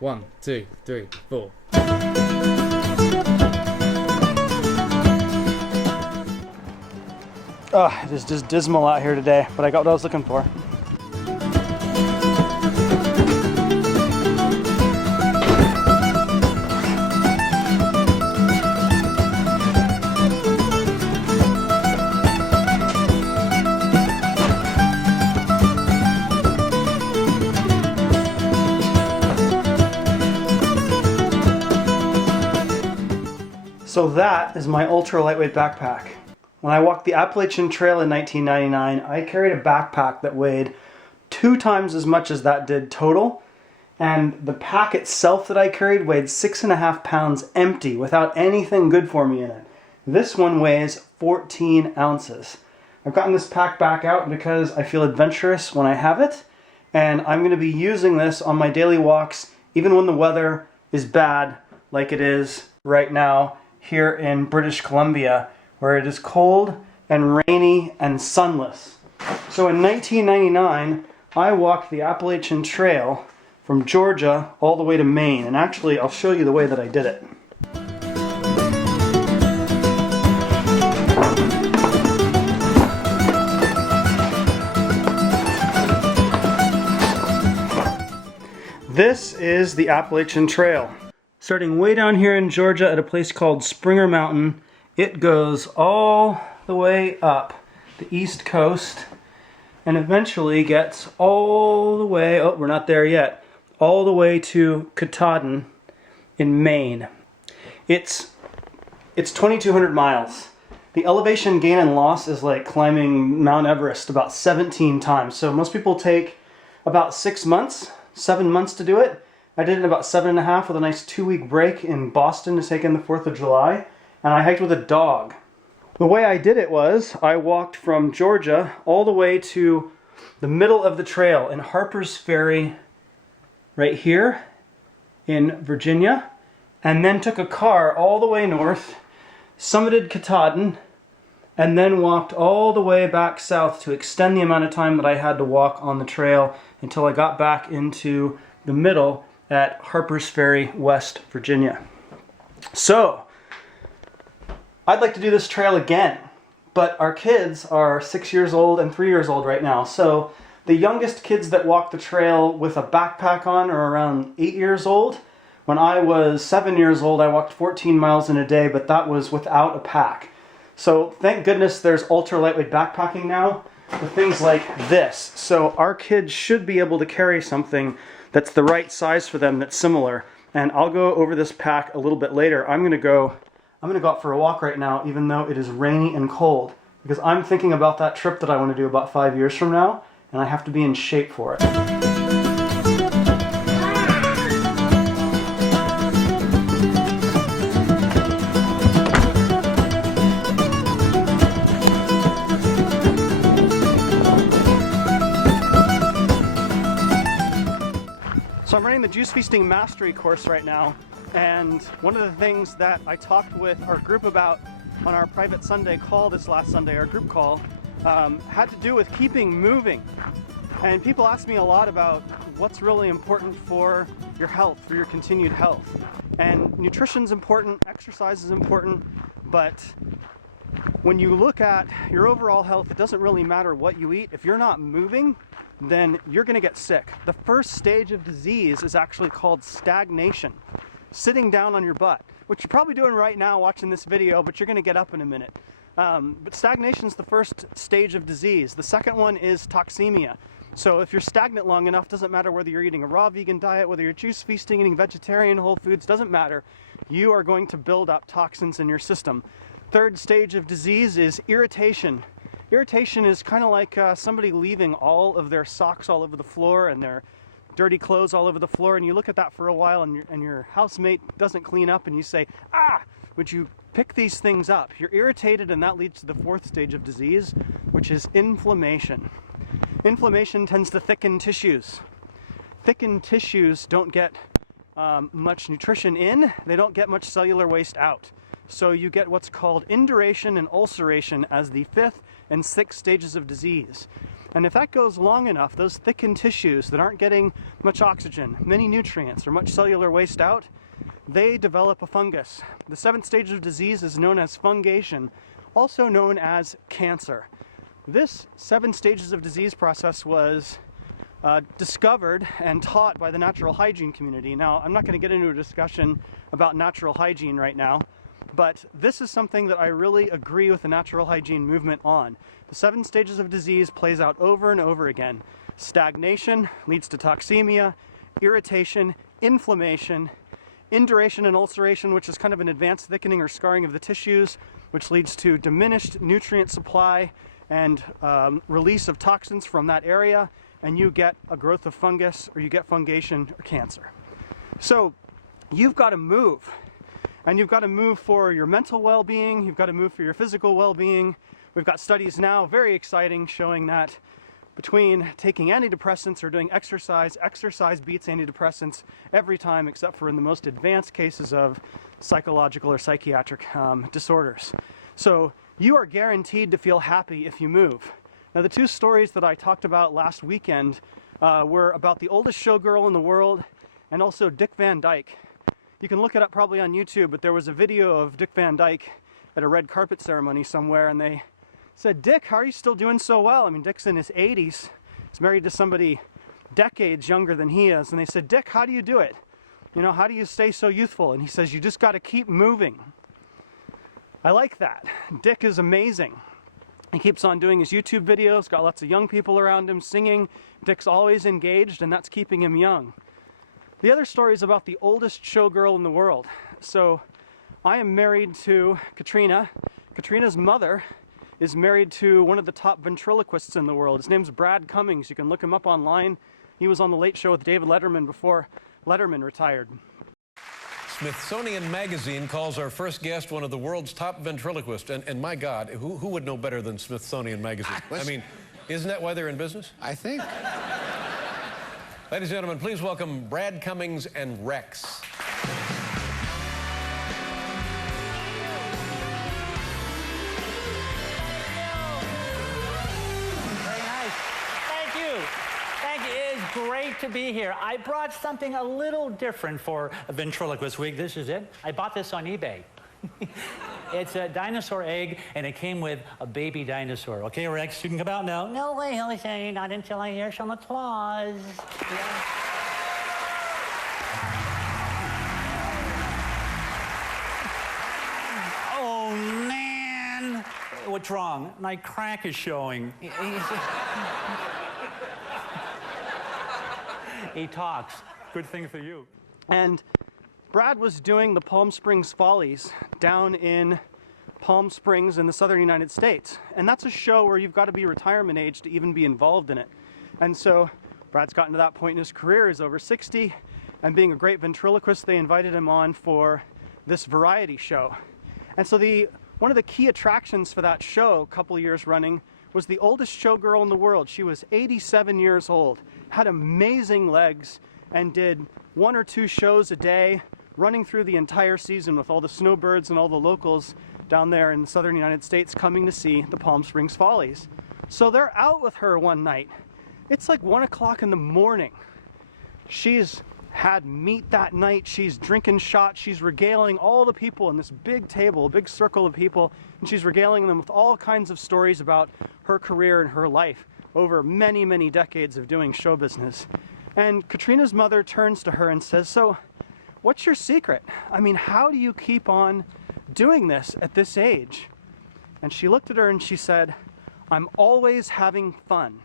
1, 2, 3, 4. Oh, it is just dismal out here today, but I got what I was looking for. So that is my ultra lightweight backpack. When I walked the Appalachian Trail in 1999, I carried a backpack that weighed 2 times as much as that did total. And the pack itself that I carried weighed 6.5 pounds empty without anything good for me in it. This one weighs 14 ounces. I've gotten this pack back out because I feel adventurous when I have it. And I'm going to be using this on my daily walks, even when the weather is bad, like it is right now here in British Columbia, where it is cold and rainy and sunless. So in 1999, I walked the Appalachian Trail from Georgia all the way to Maine. And actually, I'll show you the way that I did it. This is the Appalachian Trail. Starting way down here in Georgia at a place called Springer Mountain, it goes all the way up the east coast and eventually gets all the way, oh, we're not there yet, all the way to Katahdin in Maine. It's 2,200 miles. The elevation gain and loss is like climbing Mount Everest about 17 times. So most people take about 6 months, 7 months to do it. I did it in about 7.5 with a nice 2-week break in Boston to take in the 4th of July. And I hiked with a dog. The way I did it was I walked from Georgia all the way to the middle of the trail in Harper's Ferry right here in Virginia, and then took a car all the way north, summited Katahdin, and then walked all the way back south to extend the amount of time that I had to walk on the trail until I got back into the middle at Harper's Ferry, West Virginia. So, I'd like to do this trail again, but our kids are 6 years old and 3 years old right now. So the youngest kids that walk the trail with a backpack on are around 8 years old. When I was 7 years old, I walked 14 miles in a day, but that was without a pack. So thank goodness there's ultra lightweight backpacking now with things like this. So our kids should be able to carry something that's the right size for them, that's similar. And I'll go over this pack a little bit later. I'm gonna go out for a walk right now, even though it is rainy and cold, because I'm thinking about that trip that I want to do about 5 years from now, and I have to be in shape for it. So I'm running the Juice Feasting Mastery course right now, and one of the things that I talked with our group about on our private Sunday call this last Sunday, our group call, had to do with keeping moving. And people ask me a lot about what's really important for your health, for your continued health. And nutrition's important, exercise is important, but when you look at your overall health, it doesn't really matter what you eat. If you're not moving, then you're going to get sick. The first stage of disease is actually called stagnation. Sitting down on your butt, which you're probably doing right now watching this video, but you're going to get up in a minute. But stagnation is the first stage of disease. The second one is toxemia. So if you're stagnant long enough, doesn't matter whether you're eating a raw vegan diet, whether you're juice feasting, eating vegetarian, whole foods, doesn't matter. You are going to build up toxins in your system. Third stage of disease is irritation. Irritation is kind of like somebody leaving all of their socks all over the floor and their dirty clothes all over the floor, and you look at that for a while and your housemate doesn't clean up and you say, ah, would you pick these things up? You're irritated, and that leads to the fourth stage of disease, which is inflammation. Inflammation tends to thicken tissues. Thickened tissues don't get much nutrition in, they don't get much cellular waste out. So you get what's called induration and ulceration as the fifth and sixth stages of disease. And if that goes long enough, those thickened tissues that aren't getting much oxygen, many nutrients, or much cellular waste out, they develop a fungus. The 7th stage of disease is known as fungation, also known as cancer. This 7 stages of disease process was discovered and taught by the natural hygiene community. Now, I'm not going to get into a discussion about natural hygiene right now, but this is something that I really agree with the natural hygiene movement on. The 7 stages of disease plays out over and over again. Stagnation leads to toxemia, irritation, inflammation, induration and ulceration, which is kind of an advanced thickening or scarring of the tissues, which leads to diminished nutrient supply and release of toxins from that area, and you get a growth of fungus, or you get fungation or cancer. So you've got to move, and you've got to move for your mental well-being, you've got to move for your physical well-being. We've got studies now, very exciting, showing that between taking antidepressants or doing exercise, exercise beats antidepressants every time, except for in the most advanced cases of psychological or psychiatric disorders. So you are guaranteed to feel happy if you move. Now, the 2 stories that I talked about last weekend were about the oldest showgirl in the world and also Dick Van Dyke. You can look it up probably on YouTube, but there was a video of Dick Van Dyke at a red carpet ceremony somewhere, and they said, "Dick, how are you still doing so well?" I mean, Dick's in his 80s. He's married to somebody decades younger than he is. And they said, "Dick, how do you do it? You know, how do you stay so youthful?" And he says, "You just got to keep moving." I like that. Dick is amazing. He keeps on doing his YouTube videos, got lots of young people around him singing. Dick's always engaged, and that's keeping him young. The other story is about the oldest showgirl in the world. So I am married to Katrina. Katrina's mother is married to one of the top ventriloquists in the world. His name's Brad Cummings. You can look him up online. He was on The Late Show with David Letterman before Letterman retired. Smithsonian Magazine calls our first guest one of the world's top ventriloquists. And my God, who would know better than Smithsonian Magazine? I mean, isn't that why they're in business? I think. Ladies and gentlemen, please welcome Brad Cummings and Rex. Great to be here. I brought something a little different for a ventriloquist week. This is it. I bought this on eBay. It's a dinosaur egg, and it came with a baby dinosaur. Okay, Rex, you can come out now. No way, Jose, not until I hear some applause. Yeah. Oh, man. What's wrong? My crack is showing. He talks. Good thing for you. And Brad was doing the Palm Springs Follies down in Palm Springs in the southern United States. And that's a show where you've got to be retirement age to even be involved in it. And so Brad's gotten to that point in his career. He's over 60. And being a great ventriloquist, they invited him on for this variety show. And so one of the key attractions for that show, a couple years running, was the oldest showgirl in the world. She was 87 years old, had amazing legs, and did 1 or 2 shows a day, running through the entire season with all the snowbirds and all the locals down there in the southern United States coming to see the Palm Springs Follies. So they're out with her one night. It's like 1 o'clock in the morning. She's had meat that night, she's drinking shots, she's regaling all the people in this big table, a big circle of people, and she's regaling them with all kinds of stories about her career and her life over many, many decades of doing show business. And Katrina's mother turns to her and says, "So, what's your secret? I mean, how do you keep on doing this at this age?" And she looked at her and she said, "I'm always having fun."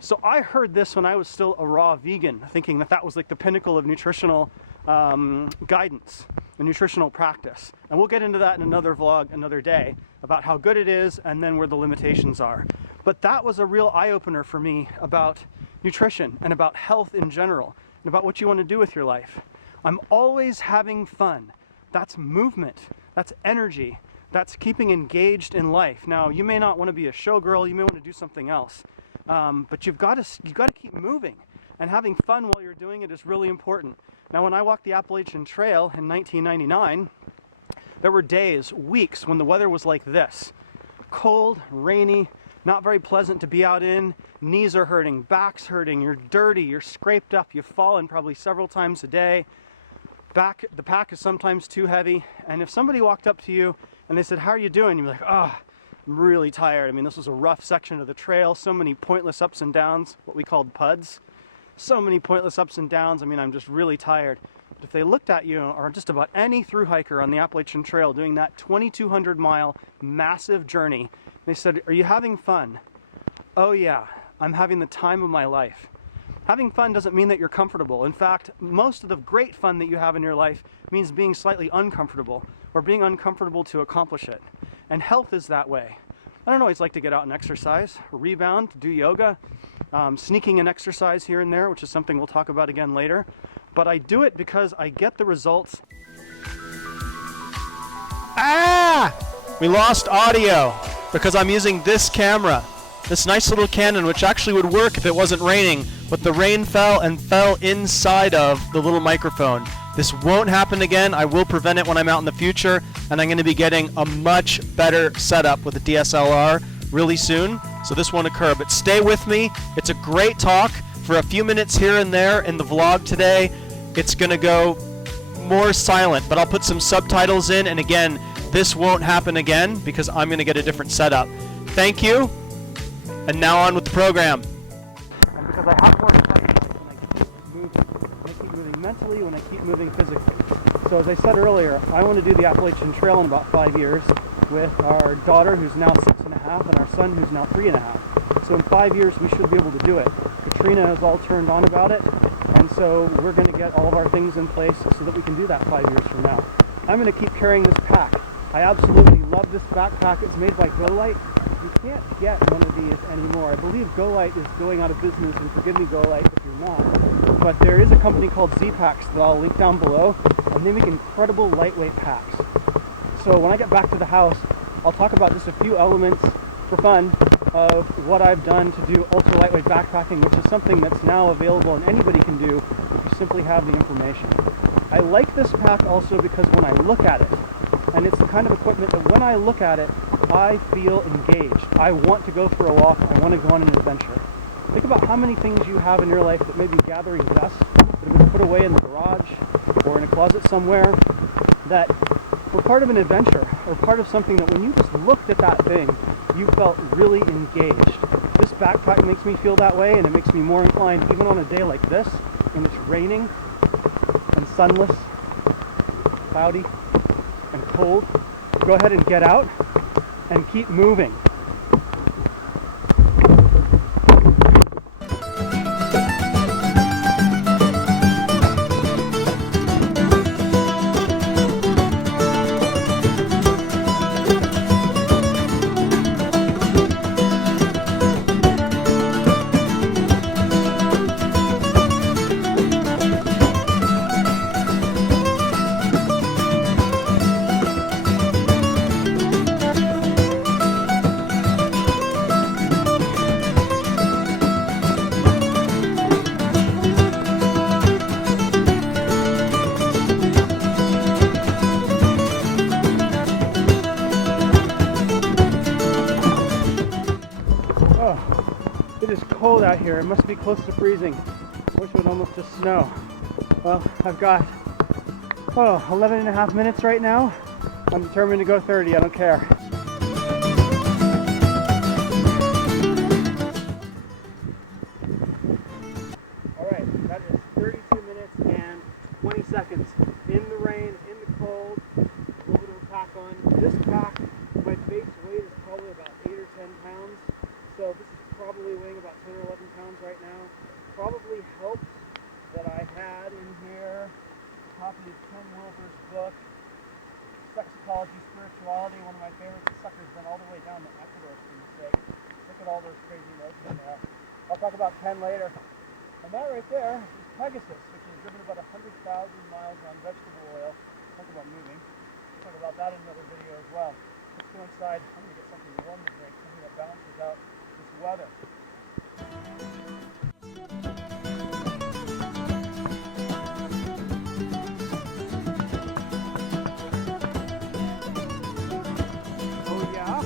So I heard this when I was still a raw vegan, thinking that that was like the pinnacle of nutritional guidance, and nutritional practice. And we'll get into that in another vlog another day about how good it is and then where the limitations are. But that was a real eye-opener for me about nutrition and about health in general and about what you want to do with your life. I'm always having fun. That's movement. That's energy. That's keeping engaged in life. Now, you may not want to be a showgirl. You may want to do something else. But you've got to keep moving, and having fun while you're doing it is really important. Now, when I walked the Appalachian Trail in 1999, there were days, weeks, when the weather was like this. Cold, rainy, not very pleasant to be out in. Knees are hurting, back's hurting, you're dirty, you're scraped up, you've fallen probably several times a day. The pack is sometimes too heavy, and if somebody walked up to you and they said, "How are you doing?" you'd be like, "Ah, I'm really tired." I mean, this was a rough section of the trail, so many pointless ups and downs, what we called PUDs. So many pointless ups and downs, I mean, I'm just really tired. But if they looked at you, or just about any through hiker on the Appalachian Trail doing that 2,200 mile massive journey, they said, "Are you having fun?" "Oh yeah, I'm having the time of my life." Having fun doesn't mean that you're comfortable. In fact, most of the great fun that you have in your life means being slightly uncomfortable, or being uncomfortable to accomplish it. And health is that way. I don't always like to get out and exercise, rebound, do yoga, sneaking in exercise here and there, which is something we'll talk about again later. But I do it because I get the results. Ah! We lost audio because I'm using this camera. This nice little Canon, which actually would work if it wasn't raining, but the rain fell and fell inside of the little microphone. This won't happen again. I will prevent it when I'm out in the future, and I'm going to be getting a much better setup with a DSLR really soon, so this won't occur. But stay with me. It's a great talk for a few minutes here and there in the vlog today. It's going to go more silent, but I'll put some subtitles in, and again, this won't happen again because I'm going to get a different setup. Thank you. And now on with the program. And because I have more excitement when I keep moving mentally, when I keep moving physically. So as I said earlier, I want to do the Appalachian Trail in about 5 years with our daughter who's now 6.5 and our son who's now 3.5. So in 5 years we should be able to do it. Katrina is all turned on about it, and so we're going to get all of our things in place so that we can do that 5 years from now. I'm going to keep carrying this pack. I absolutely love this backpack. It's made by GoLite. You can't get one of these anymore. I believe GoLite is going out of business, and forgive me GoLite if you're not. But there is a company called Z-Packs that I'll link down below, and they make incredible lightweight packs. So when I get back to the house, I'll talk about just a few elements for fun of what I've done to do ultra lightweight backpacking, which is something that's now available and anybody can do if you simply have the information. I like this pack also because when I look at it, and it's the kind of equipment that when I look at it, I feel engaged. I want to go for a walk. I want to go on an adventure. Think about how many things you have in your life that may be gathering dust, that have been put away in the garage or in a closet somewhere, that were part of an adventure or part of something that when you just looked at that thing, you felt really engaged. This backpack makes me feel that way, and it makes me more inclined, even on a day like this, when it's raining and sunless, cloudy, and cold, go ahead and get out and keep moving. It is cold out here. It must be close to freezing. Wish it would almost just snow. Well, I've got 11.5 minutes right now. I'm determined to go 30. I don't care. All right, that is 32 minutes and 20 seconds in the rain, in the cold. A little bit of a pack on. This pack, my base weight is probably about 8 or 10 pounds. So this is probably weighing about 10 or 11 pounds right now. Probably helps that I had in here a copy of Ken Wilber's book, Sex, Ecology, Spirituality, one of my favorites. The sucker's been all the way down to Ecuador, for goodness sake. Look at all those crazy notes in there. I'll talk about Ken later. And that right there is Pegasus, which has driven about 100,000 miles on vegetable oil. Talk about moving. We'll talk about that in another video as well. Let's go inside. I'm going to get something warm to drink, something that balances out this weather. Oh yeah?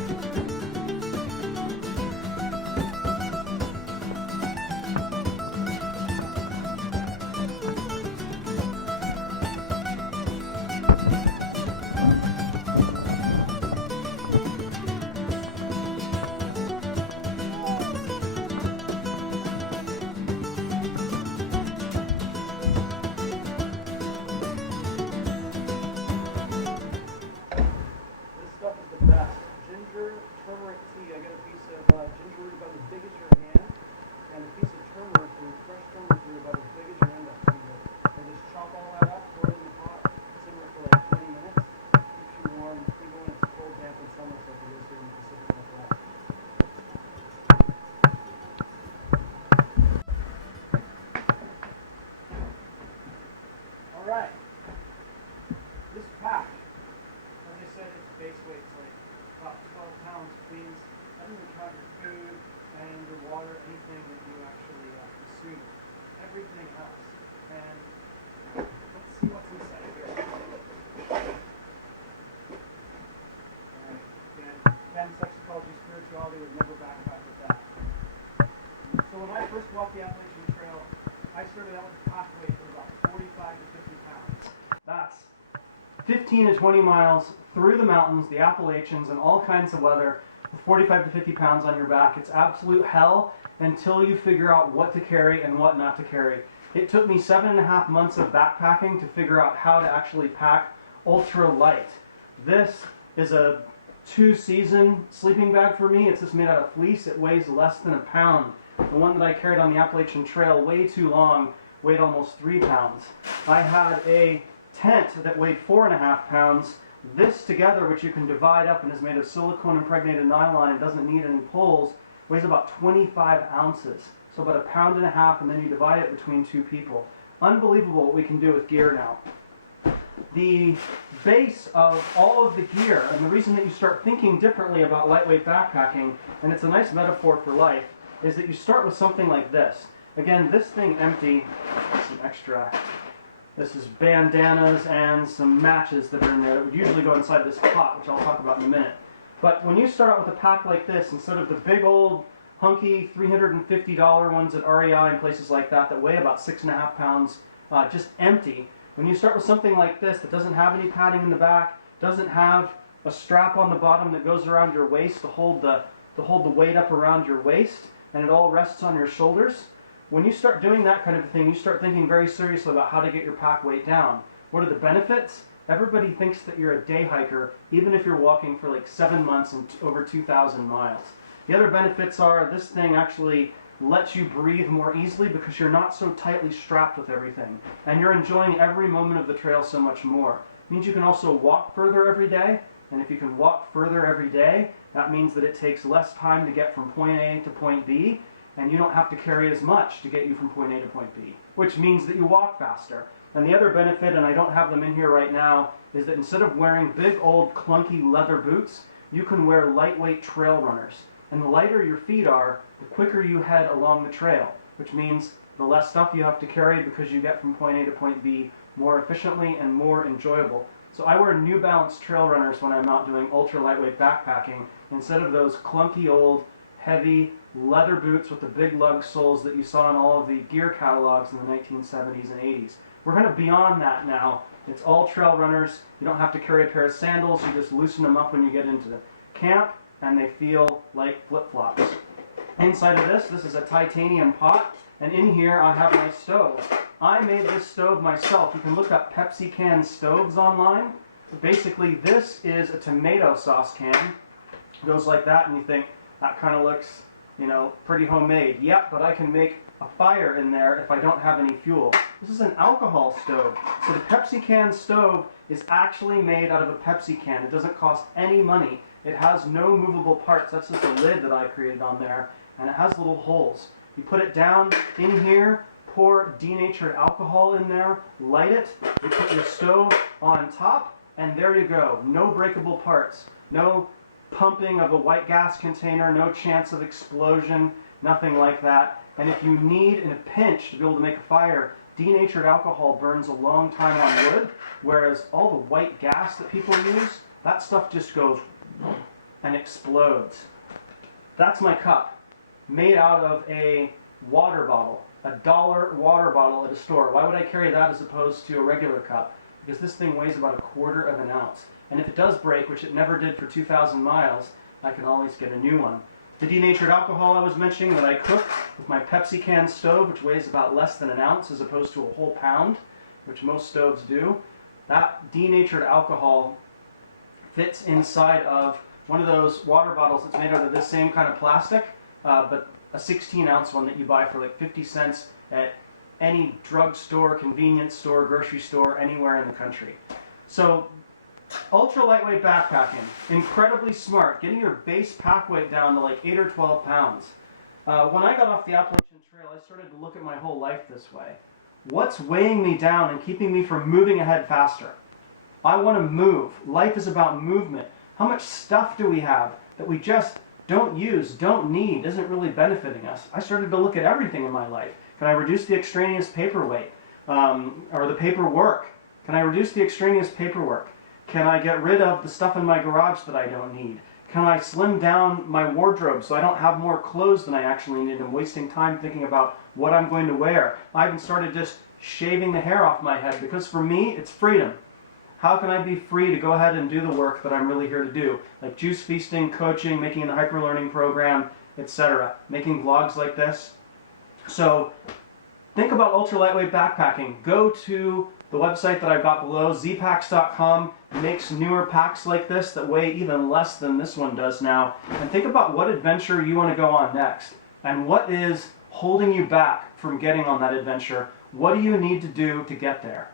Alright. This pack, as I said, its base weight's like about 12 pounds, which means that doesn't count your food and your water, anything that you actually consume. Everything else. And let's see what's inside here. Alright, again, chem, sex, ecology, spirituality would never backpack with that. So when I first walked the Appalachian Trail, I started out with a pack weight of about 45 to 50 pounds. That's 15 to 20 miles through the mountains, the Appalachians, and all kinds of weather with 45 to 50 pounds on your back. It's absolute hell until you figure out what to carry and what not to carry. It took me 7.5 months of backpacking to figure out how to actually pack ultra light. This is a 2-season sleeping bag for me. It's just made out of fleece. It weighs less than a pound. The one that I carried on the Appalachian Trail, way too long, weighed almost 3 pounds. I had a tent that weighed 4.5 pounds. This together, which you can divide up and is made of silicone impregnated nylon and doesn't need any poles, weighs about 25 ounces. So about 1.5 pounds, and then you divide it between 2 people. Unbelievable what we can do with gear now. The base of all of the gear, and the reason that you start thinking differently about lightweight backpacking, and it's a nice metaphor for life, is that you start with something like this. Again, this thing empty, some extra, this is bandanas and some matches that are in there that would usually go inside this pot, which I'll talk about in a minute. But when you start out with a pack like this, instead of the big old hunky $350 ones at REI and places like that that weigh about 6.5 pounds, just empty, when you start with something like this that doesn't have any padding in the back, doesn't have a strap on the bottom that goes around your waist to hold the weight up around your waist, and it all rests on your shoulders. When you start doing that kind of a thing, you start thinking very seriously about how to get your pack weight down. What are the benefits? Everybody thinks that you're a day hiker, even if you're walking for like 7 months and over 2,000 miles. The other benefits are this thing actually lets you breathe more easily because you're not so tightly strapped with everything. And you're enjoying every moment of the trail so much more. It means you can also walk further every day. And if you can walk further every day, that means that it takes less time to get from point A to point B, and you don't have to carry as much to get you from point A to point B, which means that you walk faster. And the other benefit, and I don't have them in here right now, is that instead of wearing big old clunky leather boots, you can wear lightweight trail runners. And the lighter your feet are, the quicker you head along the trail, which means the less stuff you have to carry because you get from point A to point B more efficiently and more enjoyable. So I wear New Balance trail runners when I'm out doing ultra lightweight backpacking instead of those clunky old heavy leather boots with the big lug soles that you saw in all of the gear catalogs in the 1970s and 80s. We're kind of beyond that now. It's all trail runners. You don't have to carry a pair of sandals. You just loosen them up when you get into the camp, and they feel like flip-flops. Inside of this is a titanium pot, and in here I have my stove. I made this stove myself. You can look up Pepsi can stoves online. Basically, this is a tomato sauce can. It goes like that, and you think, that kind of looks, pretty homemade. Yep, but I can make a fire in there if I don't have any fuel. This is an alcohol stove. So the Pepsi can stove is actually made out of a Pepsi can. It doesn't cost any money. It has no movable parts. That's just a lid that I created on there, and it has little holes. You put it down in here, pour denatured alcohol in there, light it, you put your stove on top, and there you go. No breakable parts. No pumping of a white gas container, no chance of explosion, nothing like that. And if you need, in a pinch, to be able to make a fire, denatured alcohol burns a long time on wood, whereas all the white gas that people use, that stuff just goes and explodes. That's my cup, made out of a water bottle, a $1 water bottle at a store. Why would I carry that as opposed to a regular cup? Because this thing weighs about 1/4 of an ounce. And if it does break, which it never did for 2,000 miles, I can always get a new one. The denatured alcohol I was mentioning that I cook with my Pepsi can stove, which weighs about less than an ounce as opposed to a whole pound, which most stoves do. That denatured alcohol fits inside of one of those water bottles that's made out of this same kind of plastic, but a 16-ounce one that you buy for like 50 cents at any drugstore, convenience store, grocery store, anywhere in the country. So, ultra lightweight backpacking, incredibly smart, getting your base pack weight down to like 8 or 12 pounds. When I got off the Appalachian Trail, I started to look at my whole life this way. What's weighing me down and keeping me from moving ahead faster? I want to move. Life is about movement. How much stuff do we have that we just don't use, don't need, isn't really benefiting us? I started to look at everything in my life. Can I reduce the extraneous paperweight or the paperwork? Can I reduce the extraneous paperwork? Can I get rid of the stuff in my garage that I don't need? Can I slim down my wardrobe so I don't have more clothes than I actually need? I'm wasting time thinking about what I'm going to wear. I even started just shaving the hair off my head because for me, it's freedom. How can I be free to go ahead and do the work that I'm really here to do? Like juice feasting, coaching, making a hyper-learning program, etc. Making vlogs like this. So think about ultra lightweight backpacking. Go to the website that I've got below, zpacks.com. Makes newer packs like this that weigh even less than this one does now. And think about what adventure you want to go on next. And what is holding you back from getting on that adventure? What do you need to do to get there?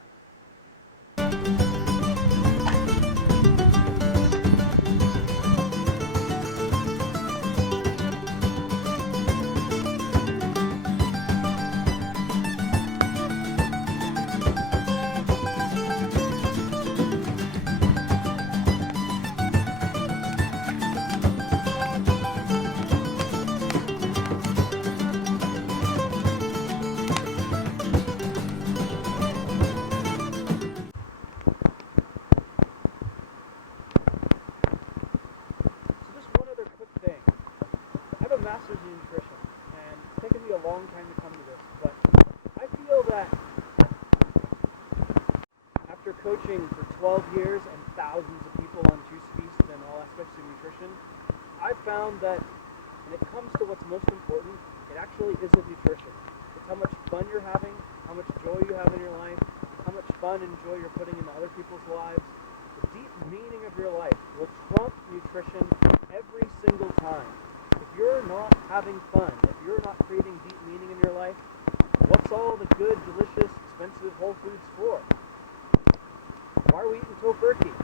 Master's in nutrition, and it's taken me a long time to come to this, but I feel that after coaching for 12 years and thousands of people on Juice Feast and all aspects of nutrition, I've found that when it comes to what's most important, it actually isn't nutrition. It's how much fun you're having, how much joy you have in your life, how much fun and joy you're putting into other people's lives. The deep meaning of your life will trump nutrition every single time. If you're not having fun, if you're not creating deep meaning in your life, what's all the good, delicious, expensive Whole Foods for? Why are we eating tofurkey?